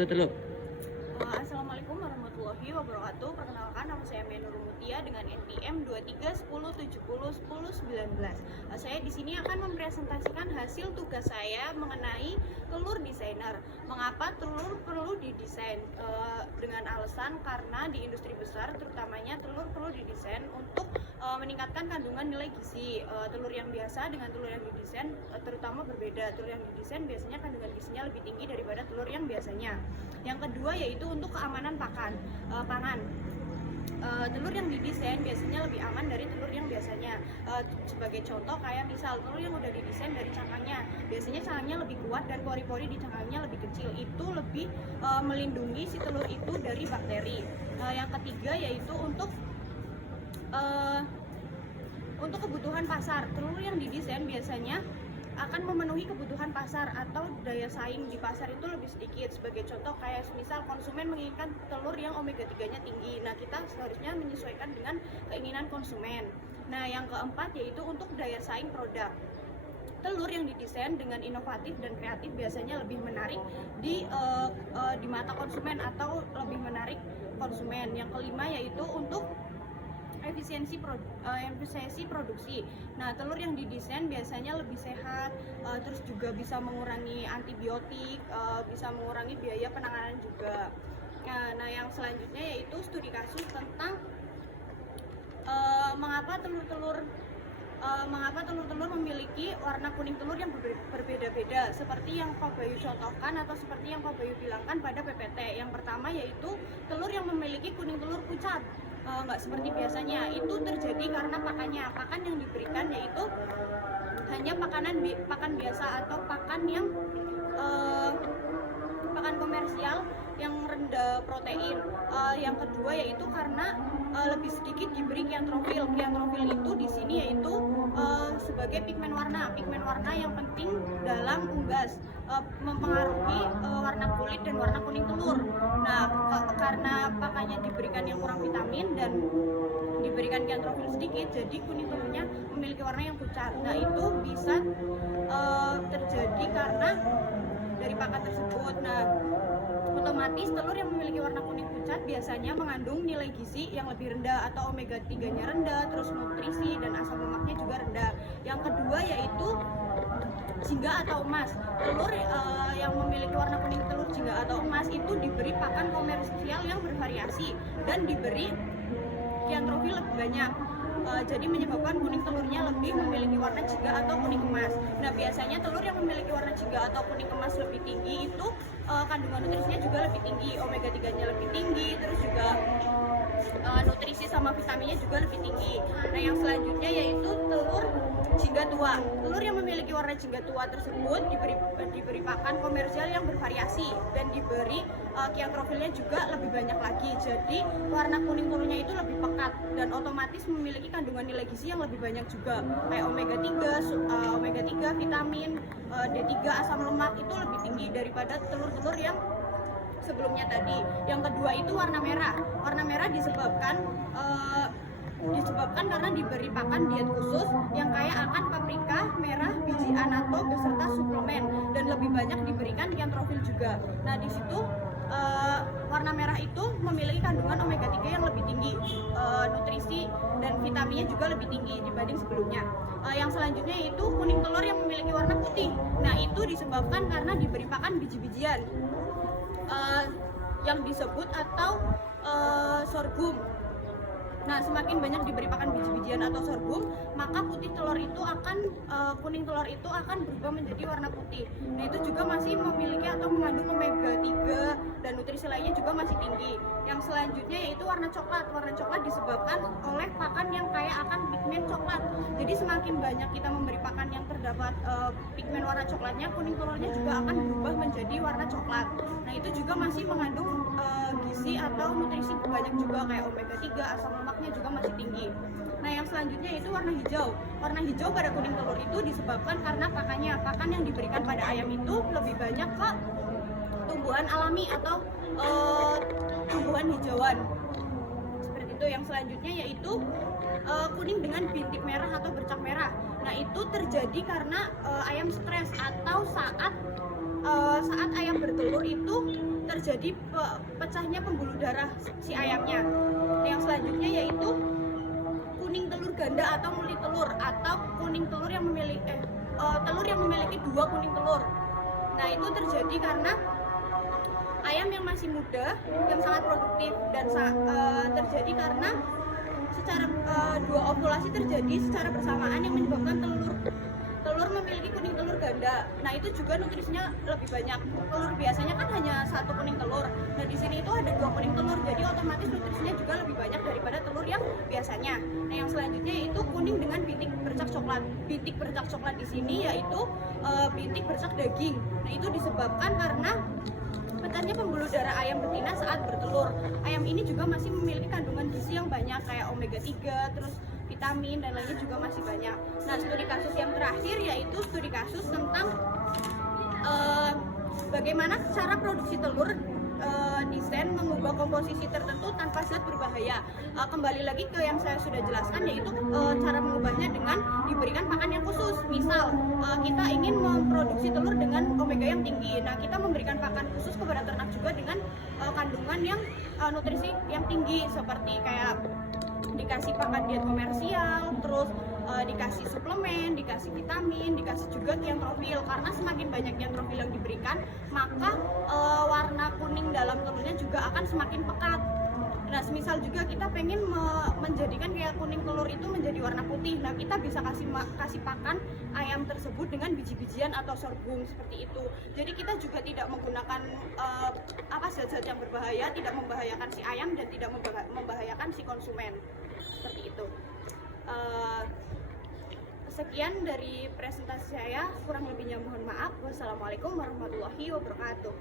Telur. Assalamualaikum warahmatullahi wabarakatuh. Perkenalkan, nama saya Menur Mutia dengan NPM 2310701019. Saya di sini akan mempresentasikan hasil tugas saya mengenai telur desainer. Mengapa telur perlu didesain? Dengan alasan karena di industri besar terutamanya telur perlu didesain untuk meningkatkan kandungan nilai gizi. Telur yang biasa dengan telur yang didesain terutama berbeda. Telur yang didesain biasanya kandungan gizinya lebih tinggi daripada telur yang biasanya. Yang kedua yaitu untuk keamanan pangan. Telur yang didesain biasanya lebih aman dari telur yang biasanya. Sebagai contoh kayak misal telur yang udah didesain dari cangkangnya, biasanya cangkangnya lebih kuat dan pori-pori di cangkangnya lebih kecil. Itu lebih melindungi si telur itu dari bakteri. Yang ketiga yaitu untuk kebutuhan pasar. Telur yang didesain biasanya akan memenuhi kebutuhan pasar atau daya saing di pasar itu lebih sedikit. Sebagai contoh kayak misal konsumen menginginkan telur yang omega 3-nya tinggi. Nah, kita seharusnya menyesuaikan dengan keinginan konsumen. Nah, yang keempat yaitu untuk daya saing produk. Telur yang didesain dengan inovatif dan kreatif biasanya lebih menarik di mata konsumen atau lebih menarik konsumen. Yang kelima yaitu untuk efisiensi produksi. Nah, telur yang didesain biasanya lebih sehat, terus juga bisa mengurangi antibiotik, bisa mengurangi biaya penanganan juga. Nah, yang selanjutnya yaitu studi kasus tentang mengapa telur-telur memiliki warna kuning telur yang berbeda-beda, seperti yang Pak Bayu contohkan atau seperti yang Pak Bayu bilangkan pada PPT. Yang pertama yaitu telur yang memiliki kuning telur pucat, nggak seperti biasanya. Itu terjadi karena pakan yang diberikan yaitu hanya pakan biasa atau pakan yang pakan komersial yang rendah protein. Yang kedua yaitu karena lebih sedikit diberi kiantrofil. Kiantrofil itu di sini yaitu sebagai pigmen warna yang penting dalam unggas, mempengaruhi warna kulit dan warna kuning telur. Nah, karena pakannya diberikan yang kurang vitamin dan diberikan kiantrofil sedikit, jadi kuning telurnya memiliki warna yang pucat. Nah, itu bisa terjadi karena dari pakan tersebut. Nah, otomatis telur yang memiliki warna kuning pucat biasanya mengandung nilai gizi yang lebih rendah atau omega 3-nya rendah, terus nutrisi dan asam lemaknya juga rendah. Yang kedua yaitu jingga atau emas. Telur yang memiliki warna kuning telur jingga atau emas itu diberi pakan komersial yang bervariasi dan diberi kiantrofil lebih banyak. Jadi menyebabkan kuning telurnya lebih memiliki warna jingga atau kuning emas. Nah, biasanya telur yang memiliki warna jingga atau kuning emas lebih tinggi itu kandungan nutrisinya juga lebih tinggi, omega 3-nya lebih tinggi, terus juga nutrisi sama vitaminnya juga lebih tinggi. Nah, yang selanjutnya yaitu telur jingga tua. Telur yang memiliki warna jingga tua tersebut diberi pakan komersial yang bervariasi dan diberi kiantrofilnya juga lebih banyak lagi. Jadi warna kuning telurnya itu lebih pekat dan otomatis memiliki kandungan nilai gizi yang lebih banyak juga. Kayak omega 3, vitamin D3, asam lemak itu lebih tinggi daripada telur-telur yang sebelumnya tadi. Yang kedua itu warna merah. Warna merah disebabkan karena diberi pakan diet khusus yang kaya akan paprika merah, biji anato beserta suplemen dan lebih banyak diberikan kiantrofil juga. Nah, di situ warna merah itu memiliki kandungan omega 3 yang lebih tinggi, nutrisi dan vitaminnya juga lebih tinggi dibanding sebelumnya. Yang selanjutnya yaitu kuning telur yang memiliki warna putih. Nah, itu disebabkan karena diberi pakan biji-bijian yang disebut atau sorghum. Nah, semakin banyak diberi pakan biji-bijian atau sorghum, maka kuning telur itu akan berubah menjadi warna putih. Nah, itu juga masih memiliki atau mengandung omega 3 dan nutrisi lainnya juga masih tinggi. Yang selanjutnya yaitu warna coklat. Warna coklat disebabkan oleh pakan yang kaya akan pigmen coklat. Jadi semakin banyak kita memberi pakan yang terdapat pigmen warna coklatnya, kuning telurnya juga akan berubah menjadi warna coklat. Nah, itu juga masih mengandung gizi atau nutrisi banyak juga kayak omega 3, asam lemaknya juga masih tinggi. Nah, yang selanjutnya itu warna hijau. Warna hijau pada kuning telur itu disebabkan karena pakan yang diberikan pada ayam itu lebih banyak ke tumbuhan alami atau tumbuhan hijauan. Seperti itu. Yang selanjutnya yaitu kuning dengan bintik merah atau bercak merah. Nah, itu terjadi karena ayam stres atau saat ayam bertelur itu terjadi pecahnya pembuluh darah si ayamnya. Yang selanjutnya yaitu kuning telur ganda atau multitelur, atau kuning telur yang memiliki telur yang memiliki 2 kuning telur. Nah, itu terjadi karena ayam yang masih muda yang sangat produktif, dan terjadi karena secara 2 ovulasi terjadi secara bersamaan yang menyebabkan telur memiliki kuning telur ganda. Nah, itu juga nutrisinya lebih banyak. Telur biasanya kan hanya 1 kuning telur. Nah, di sini itu ada 2 kuning telur, jadi otomatis nutrisinya juga lebih banyak daripada telur yang biasanya. Nah, yang selanjutnya itu kuning dengan bintik bercak coklat. Bintik bercak coklat di sini yaitu bintik bercak daging. Nah, itu disebabkan karena pecahnya pembuluh darah ayam betina saat bertelur. Ayam ini juga masih memiliki kandungan gizi yang banyak kayak omega 3, terus vitamin dan lainnya juga masih banyak. Nah, studi kasus yang terakhir yaitu studi kasus tentang bagaimana cara produksi telur desain mengubah komposisi tertentu tanpa zat berbahaya. Kembali lagi ke yang saya sudah jelaskan, yaitu cara mengubahnya dengan diberikan pakan yang khusus. Misal kita ingin memproduksi telur dengan omega yang tinggi, nah kita memberikan pakan khusus kepada ternak juga dengan kandungan yang nutrisi yang tinggi, seperti kayak dikasih pakan diet komersial, terus dikasih suplemen, dikasih vitamin, dikasih juga kiantrofil. Karena semakin banyak kiantrofil yang diberikan, maka warna kuning dalam telurnya juga akan semakin pekat. Nah, semisal juga kita pengen menjadikan kayak kuning telur itu menjadi warna putih, nah kita bisa kasih pakan ayam tersebut dengan biji-bijian atau sorghum seperti itu. Jadi kita juga tidak menggunakan zat-zat yang berbahaya, tidak membahayakan si ayam dan tidak membahayakan si konsumen. Seperti itu. Sekian dari presentasi saya, kurang lebihnya mohon maaf. Wassalamualaikum warahmatullahi wabarakatuh.